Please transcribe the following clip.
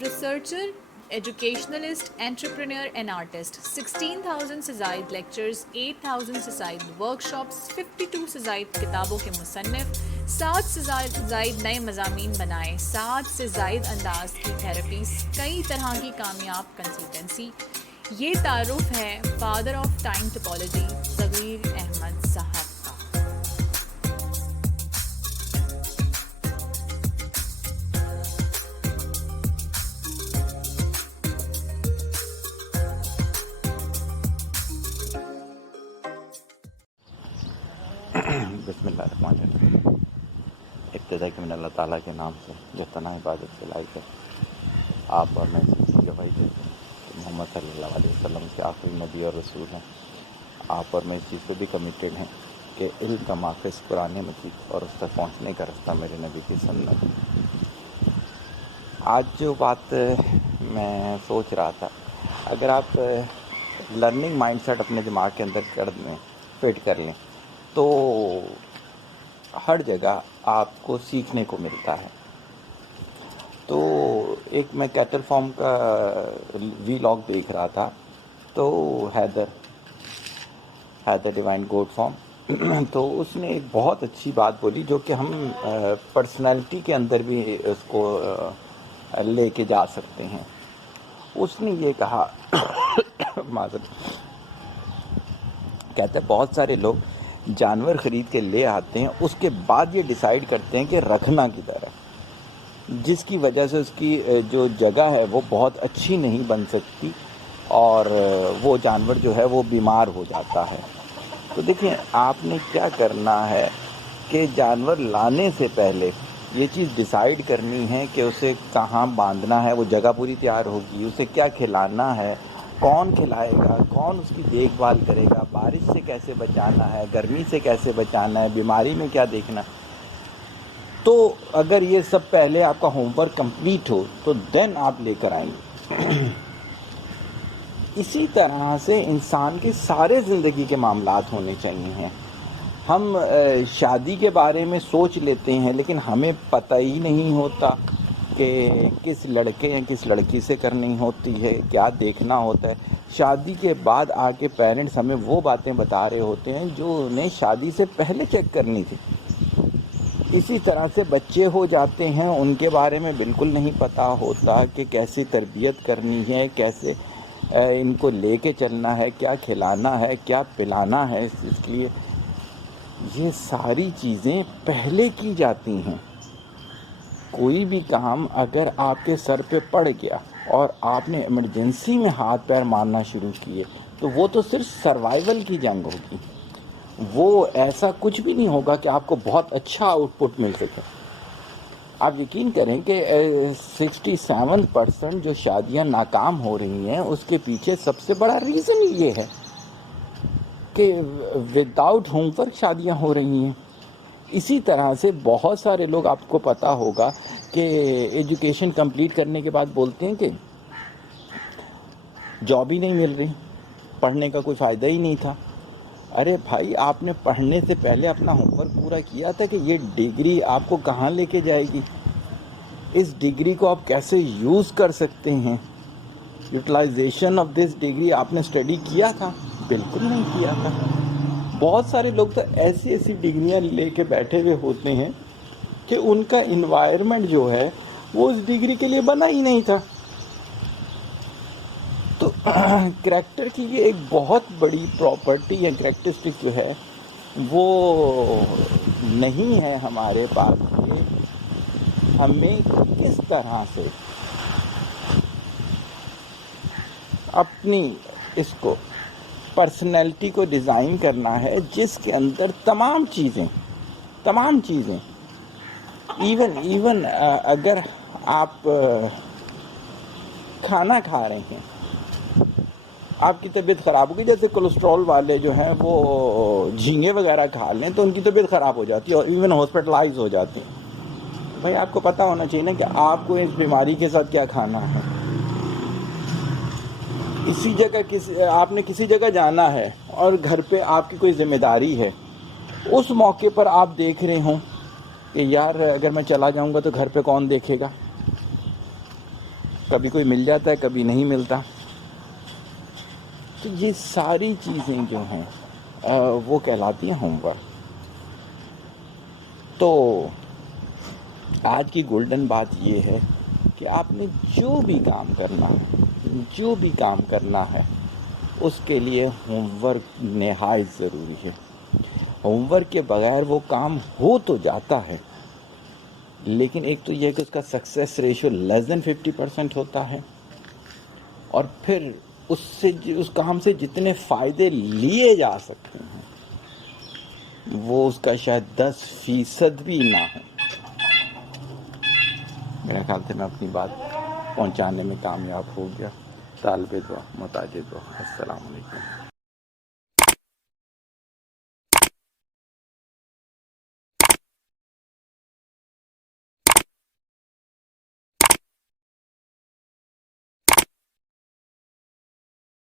Researcher, educationalist, entrepreneur and artist, 16,000 سے زائد lectures, 8,000 سے زائد ورکشاپس، 52 سے زائد کتابوں کے مصنف، 7 سے زائد نئے مضامین بنائے، 7 سے زائد انداز کی تھراپیز، کئی طرح کی کامیاب کنسلٹنسی۔ یہ تعارف ہے فادر آف ٹائم ٹپالوجی صغیر احمد صاحب کا۔ بسم اللہ الرحمن الرحیم۔ ابتدا کہ من اللہ تعالیٰ کے نام سے جو تنہا عبادت سے لائق ہے، آپ اور میں سے گواہی دیتے ہیں کہ محمد صلی اللہ علیہ وسلم کے آخری نبی اور رسول ہیں۔ آپ اور میں اس چیز پہ بھی کمیٹیڈ ہیں کہ علم کا ماخذ قرآن مجید اور اس تک پہنچنے کا رستہ میرے نبی کی سنت۔ آج جو بات میں سوچ رہا تھا، اگر آپ لرننگ مائنڈ سیٹ اپنے دماغ کے اندر کر دیں، فٹ کر لیں، تو ہر جگہ آپ کو سیکھنے کو ملتا ہے۔ تو ایک میں کیٹل فارم کا وی لاگ دیکھ رہا تھا، تو حیدر ڈیوائن گوٹ فارم، تو اس نے ایک بہت اچھی بات بولی جو کہ ہم پرسنالٹی کے اندر بھی اس کو لے کے جا سکتے ہیں۔ اس نے یہ کہا معذرت، کہتے ہیں بہت سارے لوگ جانور خرید کے لے آتے ہیں، اس کے بعد یہ ڈیسائیڈ کرتے ہیں کہ رکھنا کدھر ہے، جس کی وجہ سے اس کی جو جگہ ہے وہ بہت اچھی نہیں بن سکتی اور وہ جانور جو ہے وہ بیمار ہو جاتا ہے۔ تو دیکھیں، آپ نے کیا کرنا ہے کہ جانور لانے سے پہلے یہ چیز ڈیسائیڈ کرنی ہے کہ اسے کہاں باندھنا ہے، وہ جگہ پوری تیار ہوگی، اسے کیا کھلانا ہے، کون کھلائے گا، کون اس کی دیکھ بھال کرے گا، بارش سے کیسے بچانا ہے، گرمی سے کیسے بچانا ہے، بیماری میں کیا دیکھنا۔ تو اگر یہ سب پہلے آپ کا ہوم ورک کمپلیٹ ہو تو دین آپ لے کر آئیں گے۔ اسی طرح سے انسان کے سارے زندگی کے معاملات ہونے چاہیے۔ ہم شادی کے بارے میں سوچ لیتے ہیں، لیکن ہمیں پتہ ہی نہیں ہوتا کہ کس لڑکے یا کس لڑکی سے کرنی ہوتی ہے، کیا دیکھنا ہوتا ہے۔ شادی کے بعد آ کے پیرنٹس ہمیں وہ باتیں بتا رہے ہوتے ہیں جو انہیں شادی سے پہلے چیک کرنی تھی۔ اسی طرح سے بچے ہو جاتے ہیں، ان کے بارے میں بالکل نہیں پتہ ہوتا کہ کیسے تربیت کرنی ہے، کیسے ان کو لے کے چلنا ہے، کیا کھلانا ہے، کیا پلانا ہے۔ اس لیے یہ ساری چیزیں پہلے کی جاتی ہیں۔ کوئی بھی کام اگر آپ کے سر پہ پڑ گیا اور آپ نے ایمرجنسی میں ہاتھ پیر مارنا شروع کیے تو وہ تو صرف سروائیول کی جنگ ہوگی، وہ ایسا کچھ بھی نہیں ہوگا کہ آپ کو بہت اچھا آؤٹ پٹ مل سکے۔ آپ یقین کریں کہ 67% جو شادیاں ناکام ہو رہی ہیں اس کے پیچھے سب سے بڑا ریزن یہ ہے کہ وداؤٹ ہوم ورک شادیاں ہو رہی ہیں۔ اسی طرح سے بہت سارے لوگ، آپ کو پتہ ہوگا کہ ایجوکیشن کمپلیٹ کرنے کے بعد بولتے ہیں کہ جاب ہی نہیں مل رہی، پڑھنے کا کوئی فائدہ ہی نہیں تھا۔ ارے بھائی، آپ نے پڑھنے سے پہلے اپنا ہوم ورک پورا کیا تھا کہ یہ ڈگری آپ کو کہاں لے کے جائے گی، اس ڈگری کو آپ کیسے یوز کر سکتے ہیں، یوٹیلائزیشن آف دس ڈگری آپ نے اسٹڈی کیا تھا؟ بالکل نہیں کیا تھا۔ بہت سارے لوگ تو ایسی ڈگریاں لے کے بیٹھے ہوئے ہوتے ہیں کہ ان کا انوائرمنٹ جو ہے وہ اس ڈگری کے لیے بنا ہی نہیں تھا۔ تو کریکٹر کی یہ ایک بہت بڑی پراپرٹی یا کریکٹرسٹک جو ہے وہ نہیں ہے ہمارے پاس کہ ہمیں کس طرح سے اپنی اس کو پرسنالٹی کو ڈیزائن کرنا ہے، جس کے اندر تمام چیزیں ایون اگر آپ کھانا کھا رہے ہیں، آپ کی طبیعت خراب ہوگی، جیسے کولیسٹرول والے جو ہیں وہ جھینگے وغیرہ کھا لیں تو ان کی طبیعت خراب ہو جاتی ہے اور ایون ہاسپٹلائز ہو جاتی ہے۔ بھائی، آپ کو پتہ ہونا چاہیے نا کہ آپ کو اس بیماری کے ساتھ کیا کھانا ہے۔ اسی جگہ آپ نے کسی جگہ جانا ہے اور گھر پہ آپ کی کوئی ذمہ داری ہے، اس موقع پر آپ دیکھ رہے ہوں کہ یار اگر میں چلا جاؤں گا تو گھر پہ کون دیکھے گا، کبھی کوئی مل جاتا ہے کبھی نہیں ملتا. تو یہ ساری چیزیں جو ہیں وہ کہلاتی ہیں ہوم ورک. تو آج کی گولڈن بات یہ ہے کہ آپ نے جو بھی کام کرنا ہے اس کے لیے ہوم ورک نہایت ضروری ہے. ہوم ورک کے بغیر وہ کام ہو تو جاتا ہے لیکن ایک تو یہ کہ اس کا سکسیس ریشو لیس دین 50% ہوتا ہے, اور پھر اس کام سے جتنے فائدے لیے جا سکتے ہیں وہ اس کا شاید 10% بھی نہ ہو. میرے خیال سے میں اپنی بات پہنچانے میں کامیاب ہو گیا. طالب دعا محتاج دعا. السلام علیکم.